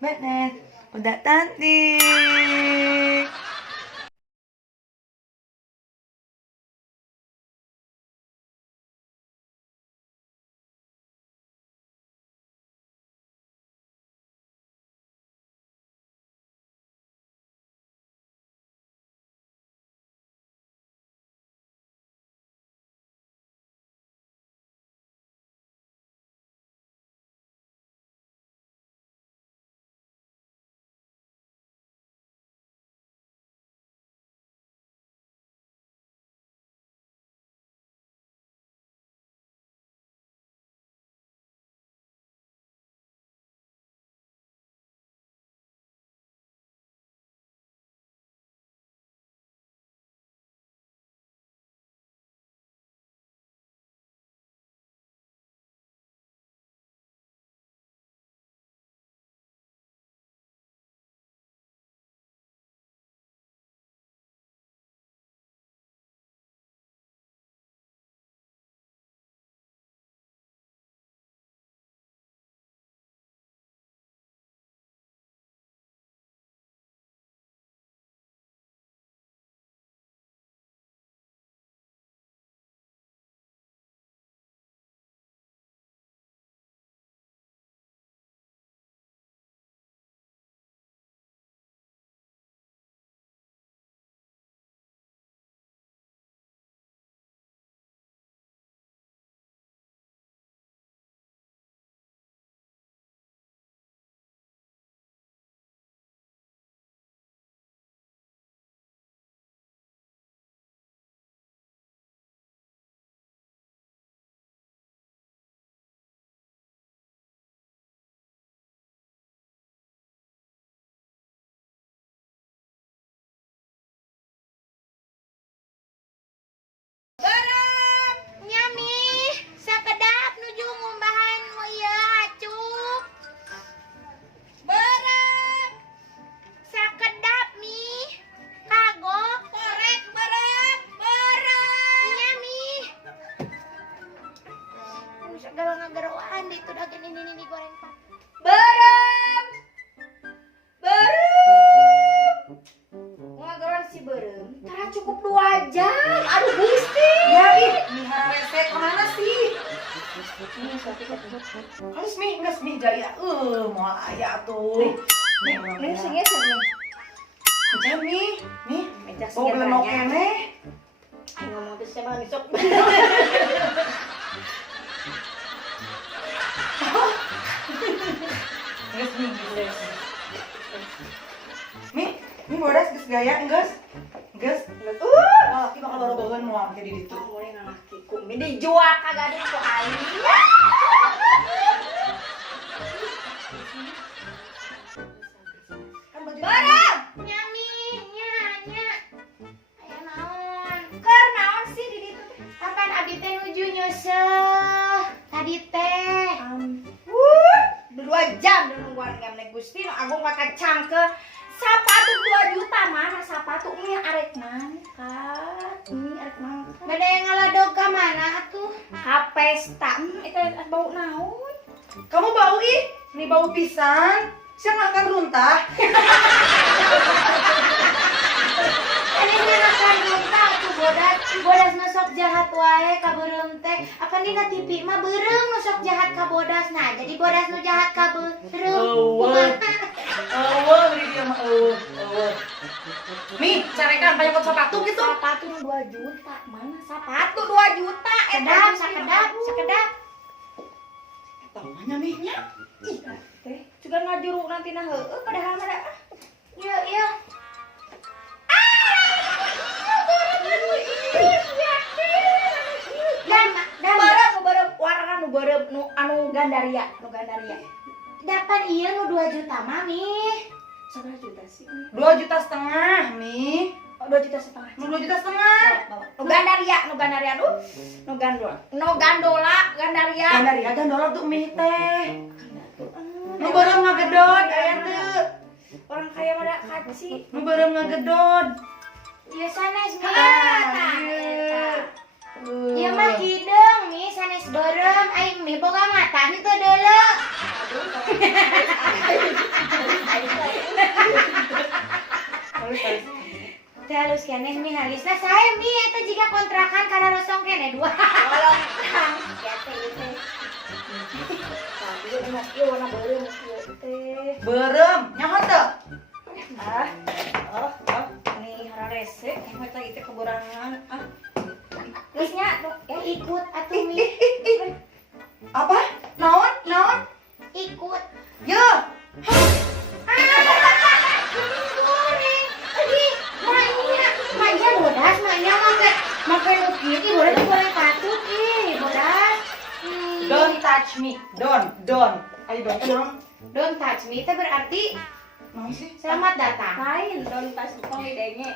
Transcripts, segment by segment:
Bener. Udah cantik. Cukup 2 jam. Aduh Gusti. Ya, ih, Miha rese kemana sih? Halus Mi, enggak Mi jaya. Moal aya tuh. Nih sengnya sengnya. Jangan Mi, Mi. Meja Bau belenok kene. Ayo ngomong tuh siapa nih sok. Geus Mi, geus. Mi bodas geus gaya, geus. Geus. Laki bakal baru-baruan moal ke di ditu. Mulai ngalaki ku mi dijual kagak ada ku aing. Kan baju Barang nyami nya. Aya naon? Keur naon sih di ditu teh? Kapan abdi teh nuju nyeuseh? Tadi teh. 2 jam nungguan ngamne Gusti nu agung pakai cangke. Sapatu 2 juta mana sapatu mi arek mangkat. Mi arek mangkat. Bade yang ngaladog ka mana atuh? Ka pesta. Eta bau naon? Kamu bau ih, ini bau pisan. Siapa akan runtah? Ini makan runtah tuh bodas nusok jahat wae ka beureum teh. Akan dina TV mah beureum nusok jahat ka bodas. Nah, jadi bodas nu jahat ka beureum. Beri dia mah Mi, carekan banyak sepatu gitu. Sepatu 2 juta. Mana sepatu 2 juta? Sakedap. Taunya Mi nya. Ih, teh juga ngajuru nanti nah heueuh padahal mah da. Iya. Dan bareng warna nu beureum nu anu gandaria. Dapat ieu nu 2 juta mah nih. Sabaraha juta sih? 2,5 juta Mi. 2 juta setengah. 2,5 juta. Nu gandaria aduh. Nu gandola gandaria. Gandola tuh Mi teh. Nu beureum ngagedod aya teu. Orang kaya mah da kaci. Nu beureum ngagedod. Ieu sanes mah. Ieu Ieu mah hideung mi sanes beureum. Ai mi boga mata henteu deuleu. teh halus keneh mi halisna sae mi eta jiga kontrakan kana rosong keneh dua. Tolong kang ya teh ieu teh. Tapi enak ieu warna beureum ieu teh. Beureum, nyaho teu? Nih hararese emang teh teh kekurangan. Geus nya tuh ya ikut atuh mi. Apa? Naon? Ikut. Yo. Goreng. Ih, maknya bodas, maknya make nu kieu ki boleh goreng patut ih, bodas. Don't touch me. Don't. Ayo dong. Don't touch me itu berarti Naon sih? selamat datang. Lain, don't touch me lidahnya.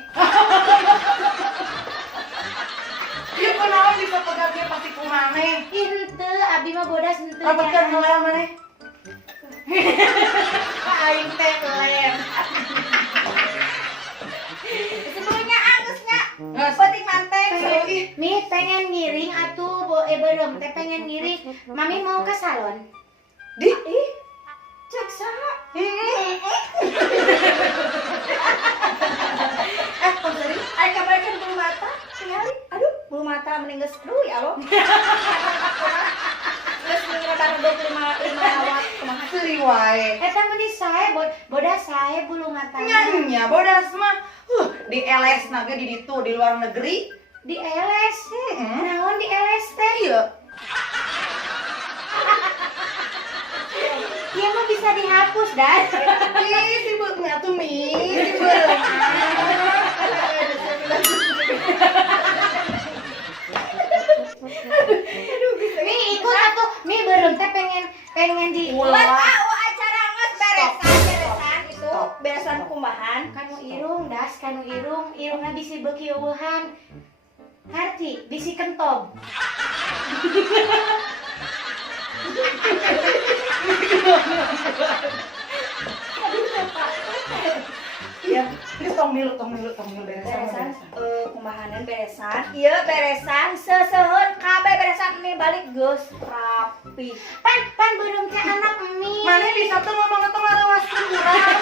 Ieu kunaon bisa pegang dia pasti kumane. Henteu, abi mah bodas henteu. Rapatkeun ngelea maneh. Aing teh lem. Sebelumnya angusnya. Geus. Penting manteng. Ih. Mi pengen ngiring atuh, belum teh pengen ngiring. Mami mau ke salon. Di. Cek saha? Kok tadi? Ay kabarkan bulu mata, sekali. Aduh, bulu mata meninggal. Aduh, ya Allah. Terus mengira 25 lawat kumaha. Asli wae. Eta meni sae bodas sae bulu mata. Nyanya bodas mah. Di LS naga di ditu di luar negeri. Di LS. Naon di LS teh? Iya. Iya mah bisa dihapus dah. Ih, sibuknya tuh Mi. Mi ikut atuh. Mi beureum teh pengen di Ulah. acara geus beresan itu. Stop. Beresan kumbahan kanu irung das kanu irungna bisi beuki eueuhan. Harti bisi kentom. Iya, ini tong milu beresan. Kumahanan beresan. Ieu beresan seseuheun kabeh beresan mi balik geus rapi. Pan beureum teh anak mi. Mana bisa tuh ngomong atau ngarawaskeun urang.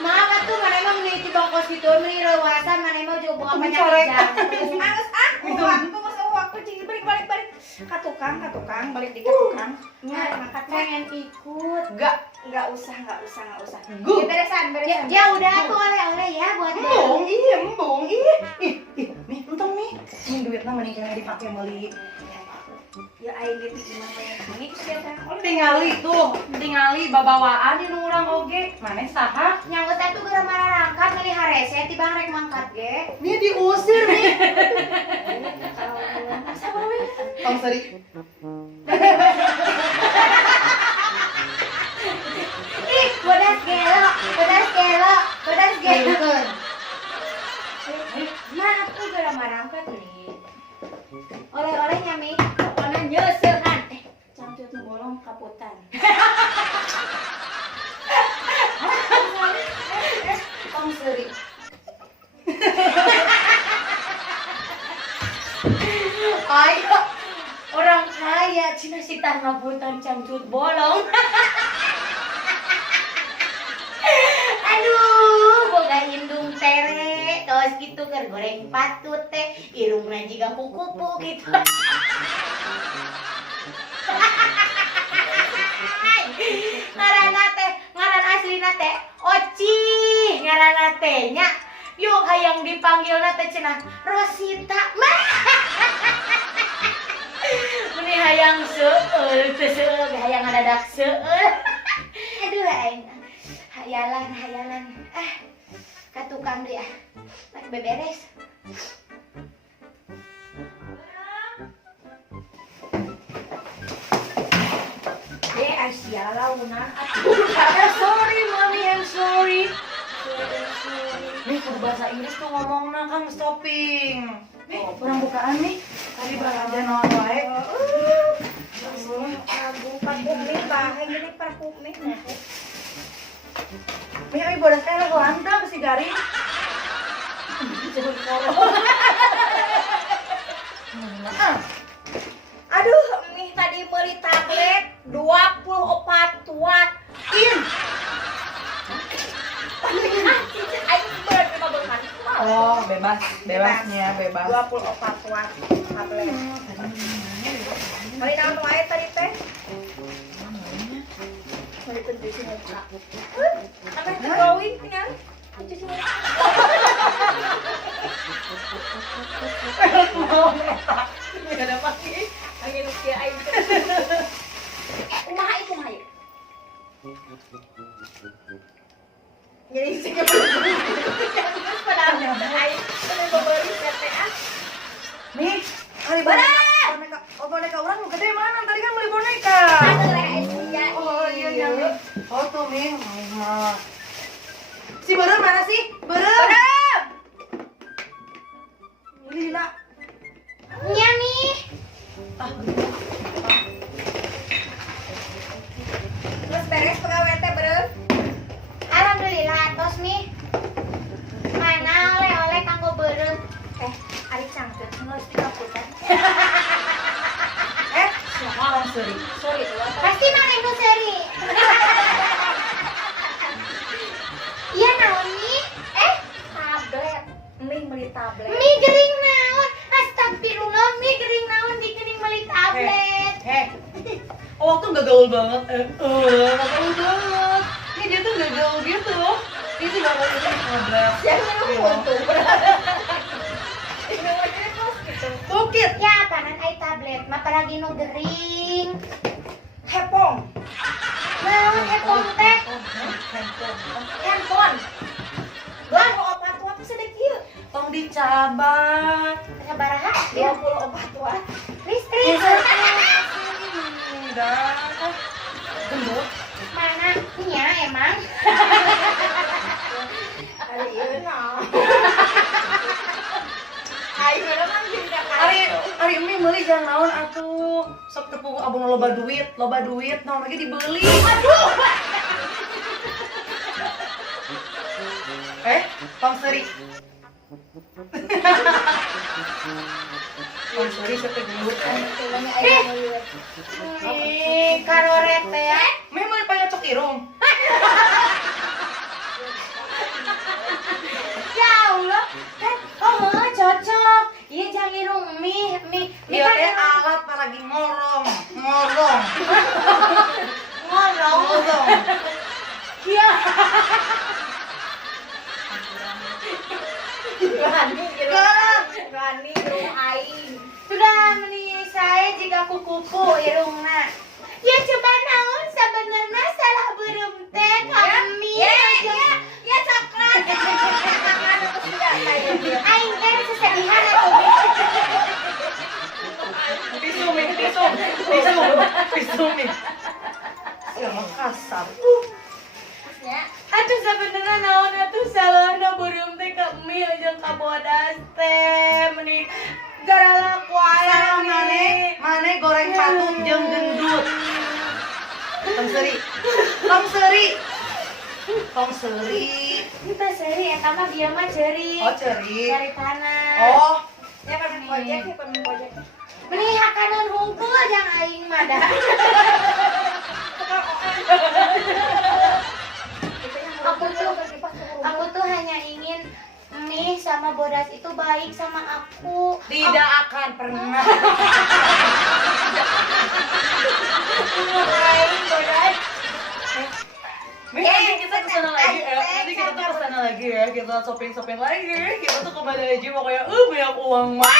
Maaf atuh mana emang meuli ti bongkos kitu meuli reuasan mana emang juga bukan banyak Bicara. jam. Anggus waktu masa waktu cing balik ka tukang balik di ka tukang. Nya mangkat pengen ikut. Enggak usah. Gu. Beresan. Ya udah tuh oleh-oleh ya buat Embong. Ih, Mi, untung Mi. Ini duitna mending kena dipake meuli. ya aing gitu gimana ya ini siapa oleh Tingali babawaan di urang oge. Maneh saha? nyanggut atuh geura mararangkat meuli harese ti bang rek mangkat ge. Dia diusir Mi. Sabar we. Tong seri. Ih, bodas gelo. Mana tuh geura mararangkat nih. Oleh-oleh nyami, pokona nyeusehan. Cangcut nu bolong kaputan. Tong seri. Ayo, orang kaya cina si ngaputan cangcut bolong. Aduh, boga indung tere, tos gitu keur goreng patut teh, irungna jiga kuku-kuku gitu. ngaran aslina teh Oci, ngaranna teh nya. Yuk hayang dipanggilna teh cenah Rosita. Meni hayang seueul teu seueul hayang ngadadak seueul. Aduh aing. Hayalan. Ka tukang deui Rek beberes. Asia launan atuh. Sorry, Mami, I'm sorry. Nih, kudu bahasa Inggris tuh ngomongna kan stopping. Nih, kurang bukaan nih. Tadi belajar naon wae. Agung parfum nih bahe gini parfum nih. Nih, abi bodas teh lagu anta besi garing. Aduh, mih tadi beli tablet 24 watt. Aing bener Oh, bebasnya bebas. 24 watt tablet. Mari naon wae tadi teh? Mari teh cuci muka. Sampai glowing tinggal cuci muka. Enggak ada pakai angin kia aing. Kumaha ieu kumaha ieu? Jadi sih padahal aing beubeuris ya teh ah. Nih, kali boneka orang gede mana? Tadi kan beli boneka. Aduh ya. Oh iya. Oh tuh Mi, mah. Si Beureum mana sih? Beureum. Lila. Nya Mi. Terus beres pegawai teh Beureum? Alhamdulillah tos Mi. Mana oleh-oleh kanggo Beureum? Ari cangcut geus dikaputan. Salah sorry. Sorry tuh. Pasti mana nu seri. Iya naon Mi? Tablet. Mi beli tablet. Mi gering naon? Astagfirullah, Mi gering naon dikening beli tablet. Oh tuh gak gaul banget. Gak gaul banget. Ini dia tuh gak gaul gitu. Ini tuh gak gaul gitu tablet. Jangan untung. Bukit. Ya, panan ai tablet mah paragi nu gering. Hepong. Naon hepong teh? Handphone. Gua opat watt sedek ieu. Tong dicabat. Sabaraha? 24 watt. Listrik. Udah. Gendut. Mana? Nya emang. Ari ieu nah. Ayo memang tidak Ari Umi meuli jangan naon atuh. Sok tepung abang loba duit, naon lagi dibeli. Aduh. Tong Seri. Tong Seri sepe gendut. Karoret teh ya. Memang paya cok irung. Ya Allah. Oh, cocok. Iya jangan irung mie. Iya teh alat lagi ngorong. Ngorong. Iya. Rani irung aing. Sudah meni saya jika kuku irungna. Ya coba naon sebenarnya salah Beureum teh kami. Ya coklat. Aing teh sesedihan atuh. Pisu Mi. Siapa kasar. Atuh sebenarnya naon atuh salahna Beureum teh kami aja ka bodas teh meni gara laku Salah aya mane goreng patut jeung gendut. Tong Seri. Kita seri eta mah dia mah ceri. Oh ceri. Ceri tanah. Oh. Ya panen pojek. Meni hakanan hungkul jang aing mah dah. Aku tuh hanya ingin nih sama bodas itu baik sama aku. Tidak akan pernah. Aing bodas. Nanti kita kesana lagi ya. Nanti kita tuh kesana lagi ya. Kita shopping lagi. Kita tuh kemana aja pokoknya banyak uang mah.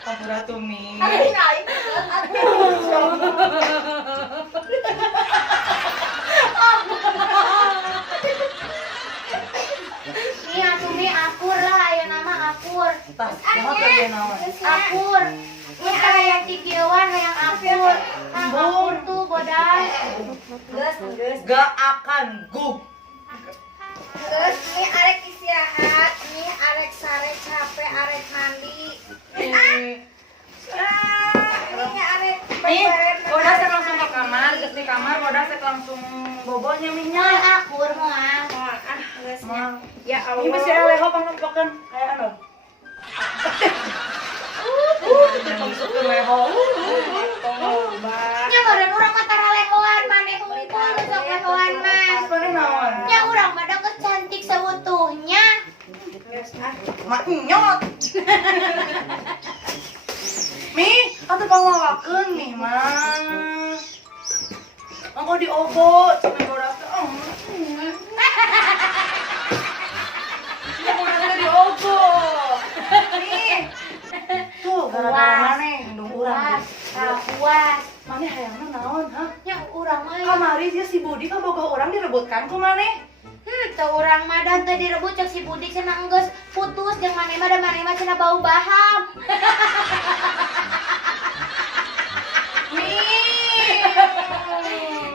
Sampurattumi. Nih aku nih akur lah, ayo nama akur. Tas, jangan kerja nama. Akur. Ini kayak tikieuan yang akur. Akur tuh bodas. Geus. Gak akan gug. Terus nih arek istirahat, nih arek sare capek, arek mandi. Ini arek Nih, bodas saya langsung ke kamar, terus di kamar bodas saya langsung bobonya minyak. akur moal. Geus Mal. ya Allah. Ini bisa leho pangkepokan kayak anu. Masuk ke leho. Nya meureun urang mah tara lehoan, maneh hungkul sok lehoan mah. Mana mak nyot. Mi, atuh pangawakeun mi mah. Anggo diobo, cenah borak teh. Borak teh diobo. Mi. Tuh, gara-gara maneh indung urang. Puas. Maneh hayangna naon, ha? Nya urang mah. Kamari dia si Budi kan boga orang direbutkan ku maneh. Teu urang mah dan teu direbut cek si Budi cenah enggeus putus jeung maneh mah da maneh mah cenah bau baham.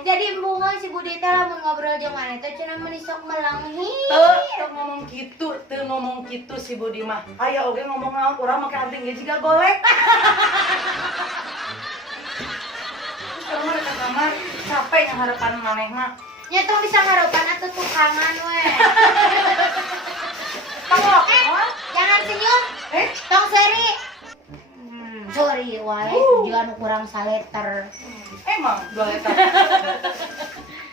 Jadi bunga si Budi teh lamun ngobrol jeung maneh teh cenah meuni sok melenghi. Teu ngomong kitu si Budi mah. Aya oge ngomong naon urang make anting ge jiga golek. Terus mah ke kamar capek ngaharapan maneh mah. Nya tong bisa ngaropan atuh tukangan we. Pangok. Jangan senyum. Tong seri. Sorry wae, juga anu kurang saleter. Emang 2 liter.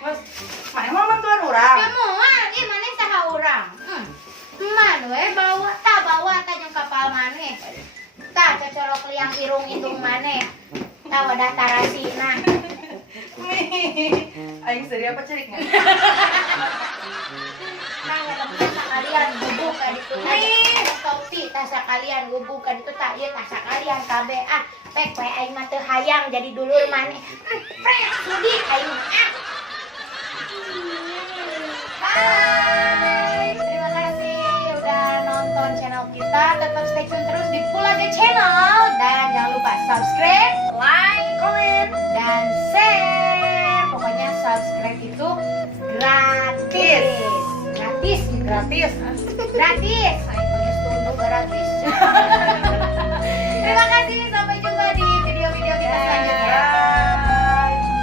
Mas, maneh mah bantuan urang. Moal ieu maneh saha urang. Man we bawa ta jeung kapal maneh. Tah cocolok liang irung indung maneh. Tah wadah tarasina. Aing seri apa cerik nggak? Nah, sekalian gubuk ka ditu kopi tah sekalian gubuk ka ditu tah ieu tah sekalian kabeh pek we aing mah teu hayang jadi dulur maneh. Sudi aing Bye. Terima kasih udah nonton channel kita. Tetap stay tune terus di Pulaga Channel dan jangan lupa subscribe, like, comment, dan share. Pokoknya subscribe itu gratis. Gratis. Gratis. Gratis. Saya punya tunggu gratis.